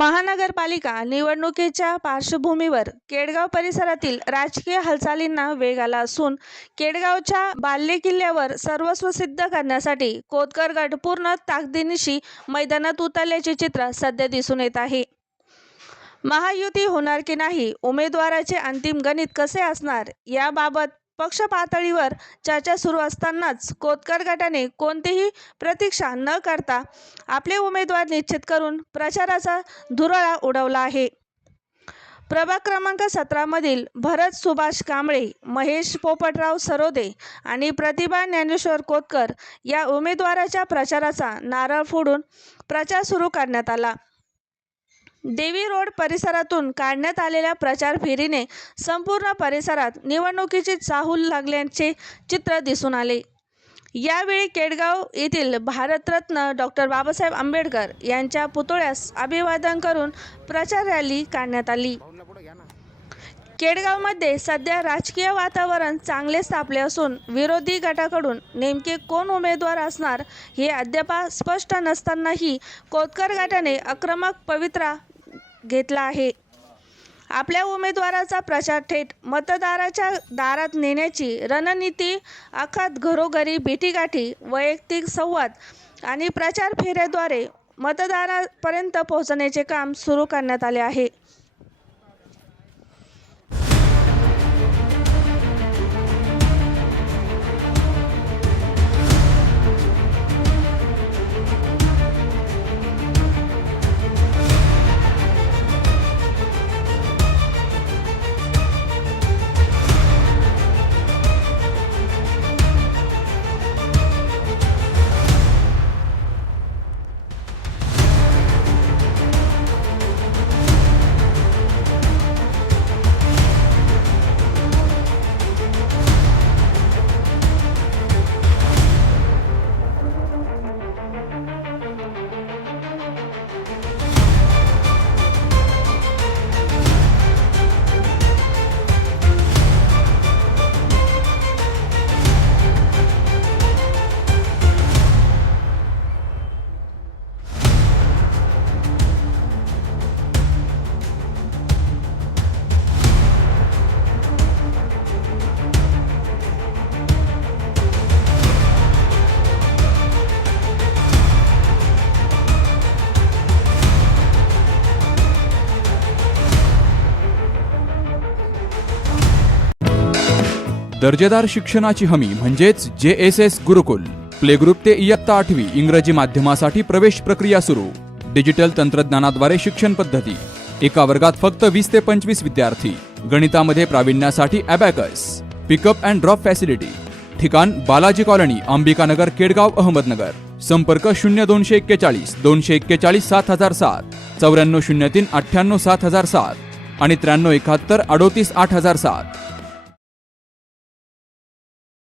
महानगरपालिका निवडणुकीच्या पार्श्वभूमीवर केडगाव परिसरातील राजकीय हालचालींना वेग आला असून केडगावच्या बालेकिल्ल्यावर सर्वस्व सिद्ध करण्यासाठी कोतकर गट पूर्ण ताकदीनिशी मैदानात उतरल्याचे चित्र सध्या दिसून येत आहे। महायुती होणार की नाही, उमेदवाराचे अंतिम गणित कसे असणार याबाबत पक्ष पातळीवर चर्चा सुरू असतानाच कोतकर गटाने कोणतीही प्रतीक्षा न करता आपले उमेदवार निश्चित करून प्रचाराचा धुरळा उडवला आहे। प्रभाग क्रमांक 17 मधील भरत सुभाष कांबळे, महेश पोपटराव सरोदे आणि प्रतिभा ज्ञानेश्वर कोतकर या उमेदवाराच्या प्रचाराचा नारळ फोडून प्रचार सुरू करण्यात आला। देवी रोड परिसरातून काढण्यात आलेल्या प्रचार फेरीने संपूर्ण परिसरात निवडणुकीची चाहूल लागल्याचे चित्र दिसून आले। यावेळी केडगाव येथील भारतरत्न डॉक्टर बाबासाहेब आंबेडकर यांच्या पुतळ्यास अभिवादन करून प्रचार रॅली काढण्यात आली। केडगावमध्ये सध्या राजकीय वातावरण चांगलेच तापले असून विरोधी गटाकडून नेमके कोण उमेदवार असणार हे अद्याप स्पष्ट नसतानाही कोतकर गटाने आक्रमक पवित्रा घेतला आहे। आपल्या उमेदवाराचा प्रचार थेट मतदाराच्या दारात नेण्याची रणनीती अखात घरोघरी भेटीगाठी, वैयक्तिक संवाद आणि प्रचार फेऱ्याद्वारे मतदारापर्यंत पोहोचण्याचे काम सुरू करण्यात आले आहे। दर्जेदार शिक्षणाची हमी म्हणजेच JSS गुरुकुल। प्ले ग्रुप ते इयत्ता 8वी इंग्रजी माध्यमासाठी प्रवेश प्रक्रिया सुरू। डिजिटल तंत्रज्ञानाद्वारे शिक्षण पद्धती। एका वर्गात फक्त 20 ते 25 विद्यार्थी। गणितामध्ये प्रावीण्यासाठी abacus. Pickup and drop facility. ठिकाण बालाजी कॉलनी, अंबिकानगर, केडगाव, अहमदनगर। संपर्क 0241 241 7007, 9403 98 7007 आणि 9371 38 8007।